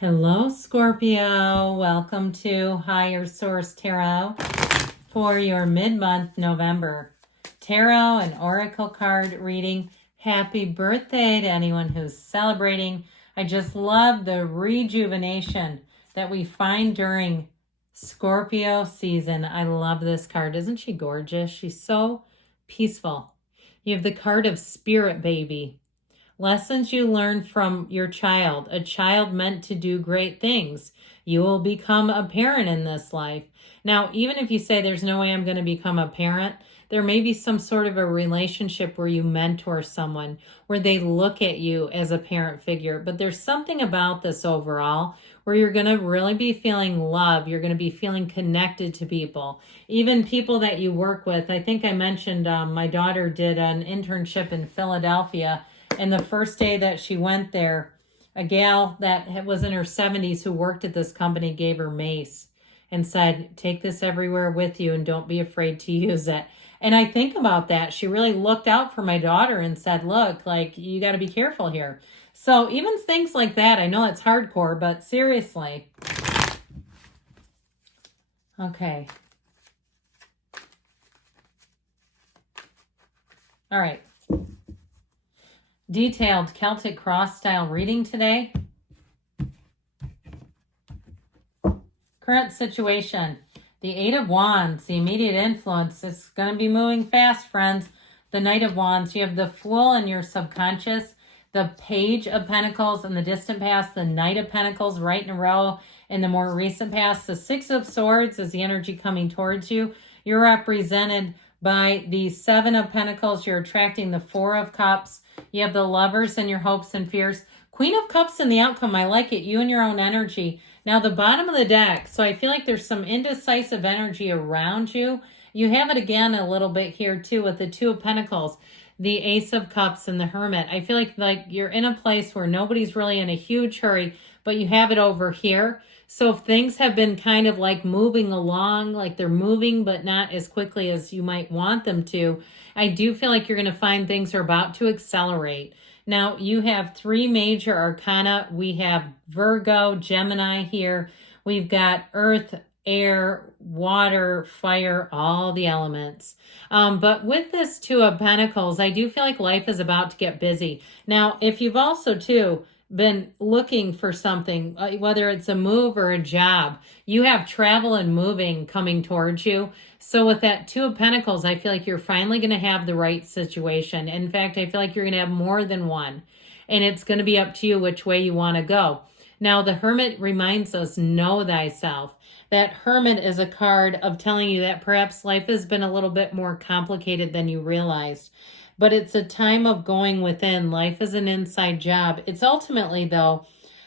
Hello, Scorpio. Welcome to Higher Source Tarot for your mid-month November tarot and oracle card reading. Happy birthday to anyone who's celebrating. I just love the rejuvenation that we find during Scorpio season. I love this card. Isn't she gorgeous? She's so peaceful. You have the card of Spirit Baby. Lessons you learn from your child, a child meant to do great things. You will become a parent in this life. Now, even if you say there's no way I'm going to become a parent, there may be some sort of a relationship where you mentor someone, where they look at you as a parent figure. But there's something about this overall where you're going to really be feeling love. You're going to be feeling connected to people, even people that you work with. I think I mentioned my daughter did an internship in Philadelphia. And the first day that she went there, a gal that was in her 70s who worked at this company gave her mace and said, take this everywhere with you and don't be afraid to use it. And I think about that. She really looked out for my daughter and said, look, like, you got to be careful here. So even things like that, I know it's hardcore, but seriously. Okay. All right. Detailed Celtic cross style reading today. Current situation. The Eight of Wands, the immediate influence. It's going to be moving fast, friends. The Knight of Wands. You have the Fool in your subconscious. The Page of Pentacles in the distant past. The Knight of Pentacles right in a row in the more recent past. The Six of Swords is the energy coming towards you. You're represented by the Seven of Pentacles. You're attracting the Four of Cups. You have the Lovers and your hopes and fears. Queen of Cups in the outcome. I like it. You and your own energy. Now, the bottom of the deck. So I feel like there's some indecisive energy around you. You have it again a little bit here, too, with the Two of Pentacles, the Ace of Cups, and the Hermit. I feel like you're in a place where nobody's really in a huge hurry, but you have it over here. So if things have been kind of like moving along, like they're moving, but not as quickly as you might want them to, I do feel like you're going to find things are about to accelerate. Now, you have three major arcana. We have Virgo, Gemini here. We've got Earth, air, water, fire, all the elements. But with this Two of Pentacles, I do feel like life is about to get busy. Now, if you've also, too, been looking for something, whether it's a move or a job, you have travel and moving coming towards you. So with that Two of Pentacles, I feel like you're finally going to have the right situation. In fact, I feel like you're going to have more than one. And it's going to be up to you which way you want to go. Now, the Hermit reminds us, know thyself. That Hermit is a card of telling you that perhaps life has been a little bit more complicated than you realized. But it's a time of going within. Life is an inside job. It's ultimately, though,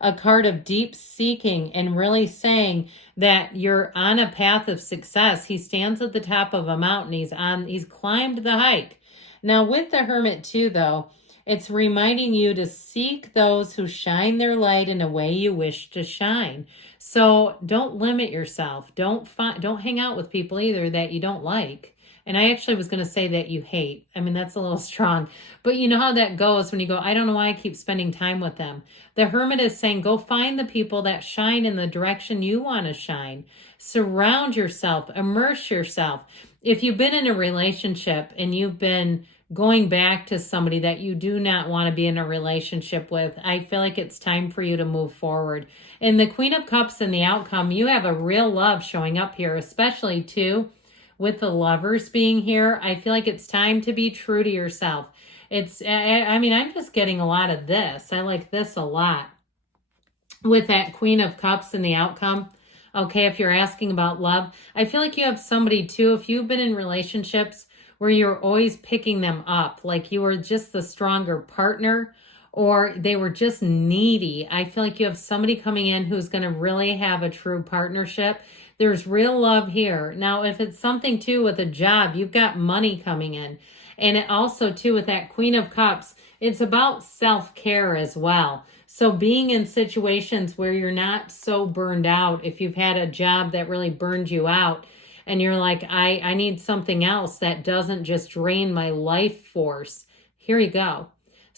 a card of deep seeking and really saying that you're on a path of success. He stands at the top of a mountain. He's climbed the hike. Now, with the Hermit, too, though, it's reminding you to seek those who shine their light in a way you wish to shine. So don't limit yourself. Don't hang out with people either that you don't like. And I actually was going to say that you hate. I mean, that's a little strong. But you know how that goes when you go, I don't know why I keep spending time with them. The Hermit is saying, go find the people that shine in the direction you want to shine. Surround yourself. Immerse yourself. If you've been in a relationship and you've been going back to somebody that you do not want to be in a relationship with, I feel like it's time for you to move forward. And the Queen of Cups and the outcome, you have a real love showing up here, especially too, with the Lovers being here. I feel like it's time to be true to yourself. I'm just getting a lot of this. I like this a lot. With that Queen of Cups and the outcome. Okay, if you're asking about love, I feel like you have somebody too, if you've been in relationships where you're always picking them up, like you were just the stronger partner or they were just needy. I feel like you have somebody coming in who's going to really have a true partnership. There's real love here. Now, if it's something too with a job, you've got money coming in. And it also too with that Queen of Cups, it's about self-care as well. So being in situations where you're not so burned out, if you've had a job that really burned you out and you're like, I need something else that doesn't just drain my life force, here you go.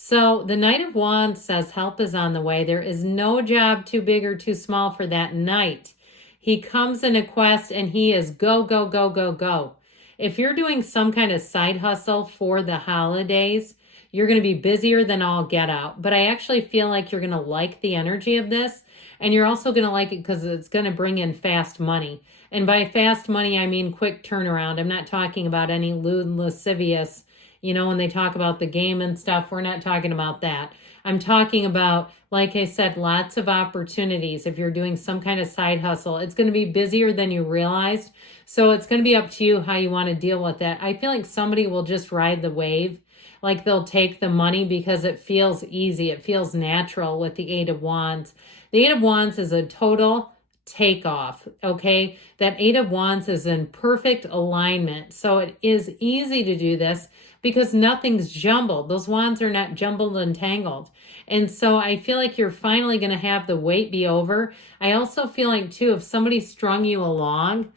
So the Knight of Wands says help is on the way. There is no job too big or too small for that knight. He comes in a quest and he is go, go, go, go, go. If you're doing some kind of side hustle for the holidays, you're going to be busier than all get out. But I actually feel like you're going to like the energy of this. And you're also going to like it because it's going to bring in fast money. And by fast money, I mean quick turnaround. I'm not talking about any lewd and lascivious, when they talk about the game and stuff, we're not talking about that. I'm talking about, like I said, lots of opportunities. If you're doing some kind of side hustle, it's going to be busier than you realized. So it's going to be up to you how you want to deal with that. I feel like somebody will just ride the wave. Like they'll take the money because it feels easy. It feels natural with the Eight of Wands. The Eight of Wands is a total takeoff, okay? That Eight of Wands is in perfect alignment. So it is easy to do this because nothing's jumbled. Those wands are not jumbled and tangled. And so I feel like you're finally going to have the wait be over. I also feel like, too, if somebody strung you along,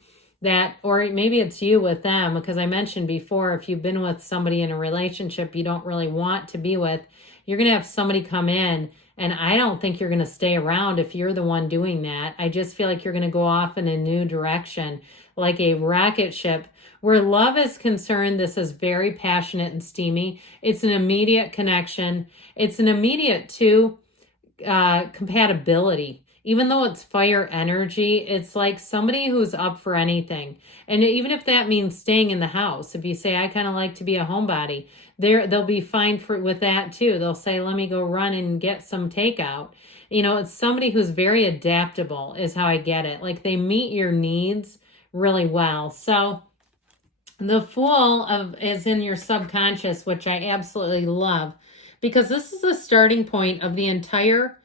or maybe it's you with them, because I mentioned before, if you've been with somebody in a relationship you don't really want to be with, you're going to have somebody come in, and I don't think you're going to stay around if you're the one doing that. I just feel like you're going to go off in a new direction, like a rocket ship. Where love is concerned, this is very passionate and steamy. It's an immediate connection. It's an immediate, too, compatibility. Even though it's fire energy, it's like somebody who's up for anything. And even if that means staying in the house, if you say, I kind of like to be a homebody, they'll be fine with that too. They'll say, let me go run and get some takeout. It's somebody who's very adaptable is how I get it. Like they meet your needs really well. So the Fool is in your subconscious, which I absolutely love because this is the starting point of the entire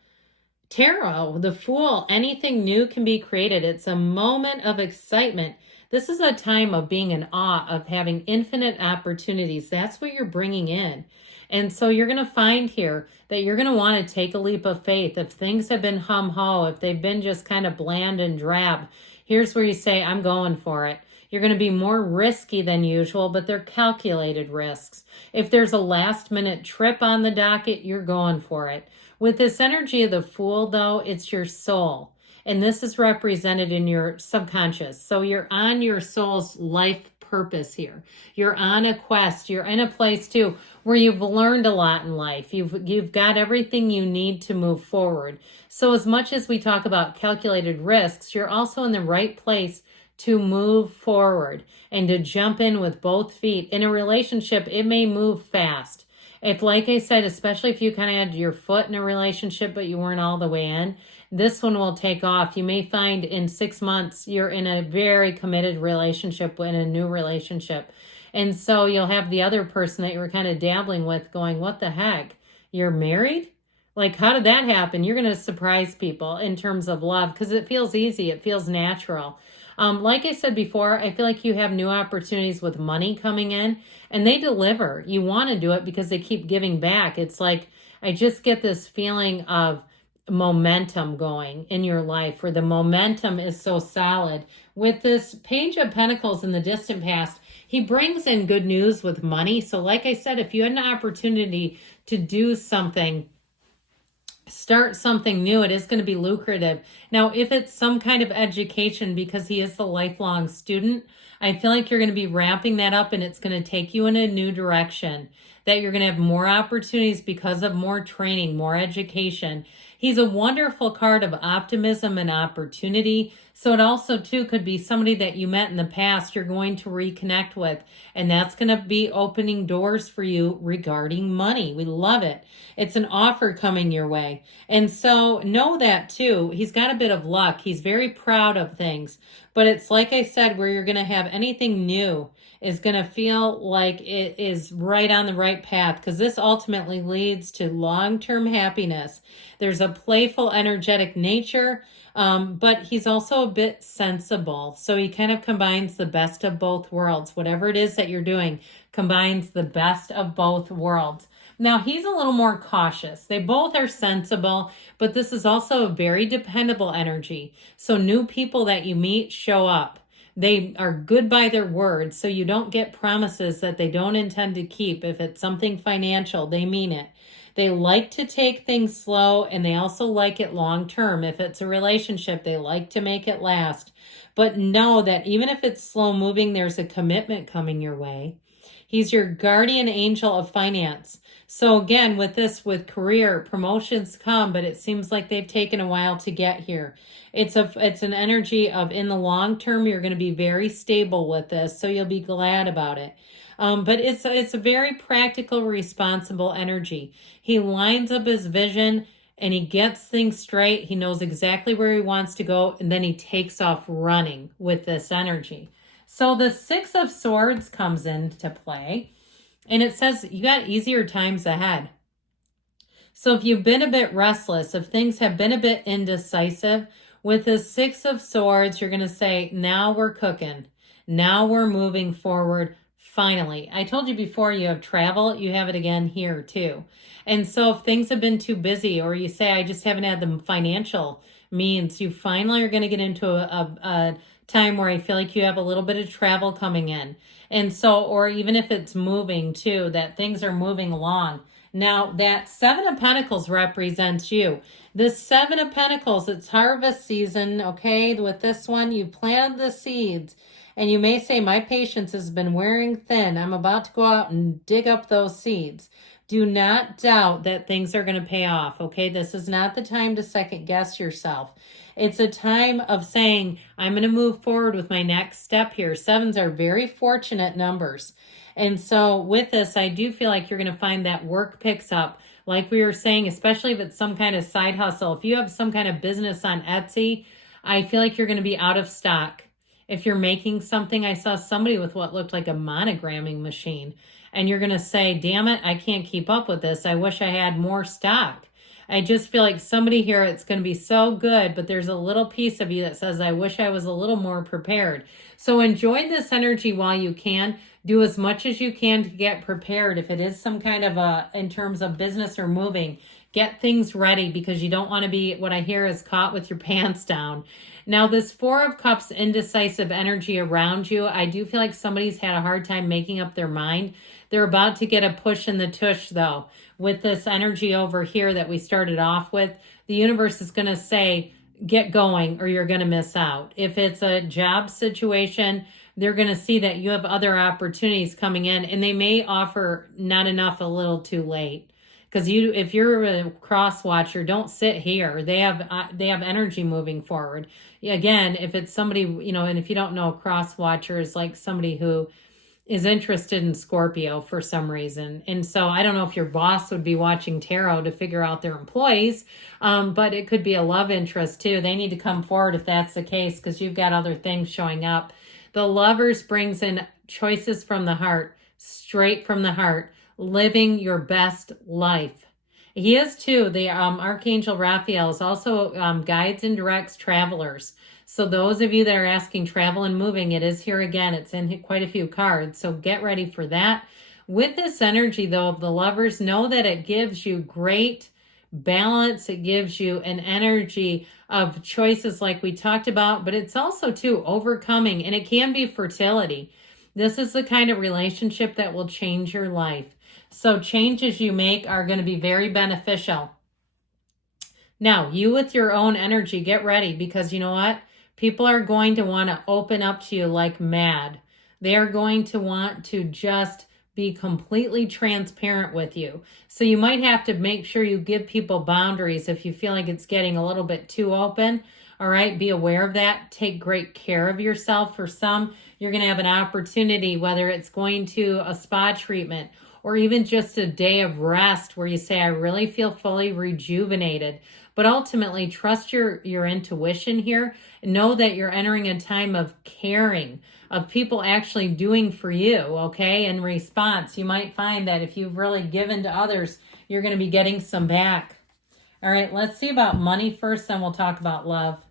tarot. The Fool, anything new can be created. It's a moment of excitement. This is a time of being in awe, of having infinite opportunities. That's what you're bringing in. And so you're going to find here that you're going to want to take a leap of faith. If things have been hum-ho, if they've been just kind of bland and drab, here's where you say, I'm going for it. You're going to be more risky than usual, but they're calculated risks. If there's a last-minute trip on the docket, you're going for it. With this energy of the Fool, though, it's your soul. And this is represented in your subconscious. So you're on your soul's life purpose here. You're on a quest. You're in a place, too, where you've learned a lot in life. You've got everything you need to move forward. So as much as we talk about calculated risks, you're also in the right place to move forward and to jump in with both feet. In a relationship, it may move fast. If, like I said, especially if you kind of had your foot in a relationship, but you weren't all the way in, this one will take off. You may find in 6 months, you're in a very committed relationship, in a new relationship. And so you'll have the other person that you were kind of dabbling with going, what the heck? You're married? Like, how did that happen? You're going to surprise people in terms of love because it feels easy. It feels natural. Like I said before, I feel like you have new opportunities with money coming in and they deliver. You want to do it because they keep giving back. It's like, I just get this feeling of momentum going in your life where the momentum is so solid. With this Page of Pentacles in the distant past, he brings in good news with money. So like I said, if you had an opportunity to do something, start something new, it is going to be lucrative. Now, if it's some kind of education, because he is the lifelong student, I feel like you're going to be wrapping that up and it's going to take you in a new direction, that you're going to have more opportunities because of more training, more education. He's a wonderful card of optimism and opportunity. So it also, too, could be somebody that you met in the past you're going to reconnect with. And that's going to be opening doors for you regarding money. We love it. It's an offer coming your way. And so know that, too. He's got a bit of luck. He's very proud of things. But it's like I said, where you're going to have anything new is going to feel like it is right on the right path, because this ultimately leads to long-term happiness. There's a playful, energetic nature, but he's also a bit sensible. So he kind of combines the best of both worlds. Whatever it is that you're doing combines the best of both worlds. Now, he's a little more cautious. They both are sensible, but this is also a very dependable energy. So new people that you meet show up. They are good by their word, so you don't get promises that they don't intend to keep. If it's something financial, they mean it. They like to take things slow, and they also like it long term. If it's a relationship, they like to make it last. But know that even if it's slow moving, there's a commitment coming your way. He's your guardian angel of finance. So again, with this, with career, promotions come, but it seems like they've taken a while to get here. It's an energy of, in the long term, you're going to be very stable with this, so you'll be glad about it. But it's a very practical, responsible energy. He lines up his vision and he gets things straight. He knows exactly where he wants to go, and then he takes off running with this energy. So the Six of Swords comes into play, and it says you got easier times ahead. So if you've been a bit restless, if things have been a bit indecisive, with the Six of Swords, you're going to say, now we're cooking. Now we're moving forward. Finally. I told you before, you have travel, you have it again here too. And so if things have been too busy, or you say, I just haven't had the financial means, you finally are going to get into a time where I feel like you have a little bit of travel coming in. And so, or even if it's moving too, that things are moving along. Now, that Seven of Pentacles represents you. This Seven of Pentacles, it's harvest season, okay? With this one, you planted the seeds. And you may say, my patience has been wearing thin. I'm about to go out and dig up those seeds. Do not doubt that things are going to pay off, okay? This is not the time to second guess yourself. It's a time of saying, I'm going to move forward with my next step here. Sevens are very fortunate numbers. And so with this, I do feel like you're going to find that work picks up. Like we were saying, especially if it's some kind of side hustle. If you have some kind of business on Etsy, I feel like you're going to be out of stock. If you're making something, I saw somebody with what looked like a monogramming machine, and you're going to say, damn it, I can't keep up with this. I wish I had more stock. I just feel like somebody here, it's going to be so good, but there's a little piece of you that says, I wish I was a little more prepared. So enjoy this energy while you can. Do as much as you can to get prepared. If it is some kind of in terms of business or moving, get things ready, because you don't want to be, what I hear is, caught with your pants down. Now, this Four of Cups indecisive energy around you, I do feel like somebody's had a hard time making up their mind. They're about to get a push in the tush, though. With this energy over here that we started off with, the universe is going to say, get going or you're going to miss out. If it's a job situation, they're going to see that you have other opportunities coming in, and they may offer not enough a little too late. Because if you're a cross watcher, don't sit here. They have energy moving forward. Again, if it's somebody, and if you don't know, a cross watcher is like somebody who is interested in Scorpio for some reason. And so I don't know if your boss would be watching tarot to figure out their employees, but it could be a love interest too. They need to come forward if that's the case, because you've got other things showing up. The Lovers brings in choices from the heart, straight from the heart. Living your best life. He is too. The Archangel Raphael is also guides and directs travelers. So those of you that are asking travel and moving, it is here again. It's in quite a few cards. So get ready for that. With this energy, though, of the Lovers, know that it gives you great balance. It gives you an energy of choices like we talked about, but it's also too overcoming, and it can be fertility. This is the kind of relationship that will change your life. So changes you make are going to be very beneficial. Now, you with your own energy, get ready, because you know what? People are going to want to open up to you like mad. They are going to want to just be completely transparent with you. So you might have to make sure you give people boundaries if you feel like it's getting a little bit too open. All right, be aware of that. Take great care of yourself. For some, you're going to have an opportunity, whether it's going to a spa treatment or even just a day of rest where you say, I really feel fully rejuvenated. But ultimately, trust your intuition here. Know that you're entering a time of caring, of people actually doing for you, okay? In response, you might find that if you've really given to others, you're going to be getting some back. All right, let's see about money first, then we'll talk about love.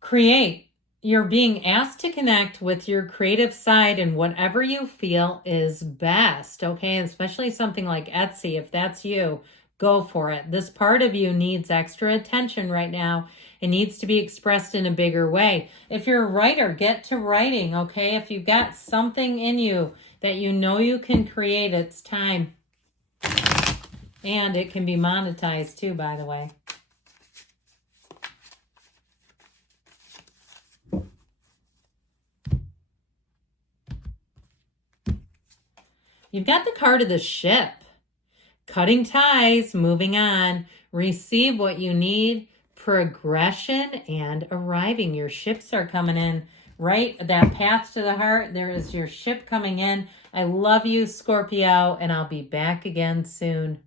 Create. You're being asked to connect with your creative side and whatever you feel is best, okay? Especially something like Etsy, if that's you, go for it. This part of you needs extra attention right now. It needs to be expressed in a bigger way. If you're a writer, get to writing, okay? If you've got something in you that you know you can create, it's time. And it can be monetized too, by the way. You've got the card of the ship. Cutting ties, moving on. Receive what you need. Progression and arriving. Your ships are coming in. Right? That path to the heart. There is your ship coming in. I love you, Scorpio, and I'll be back again soon.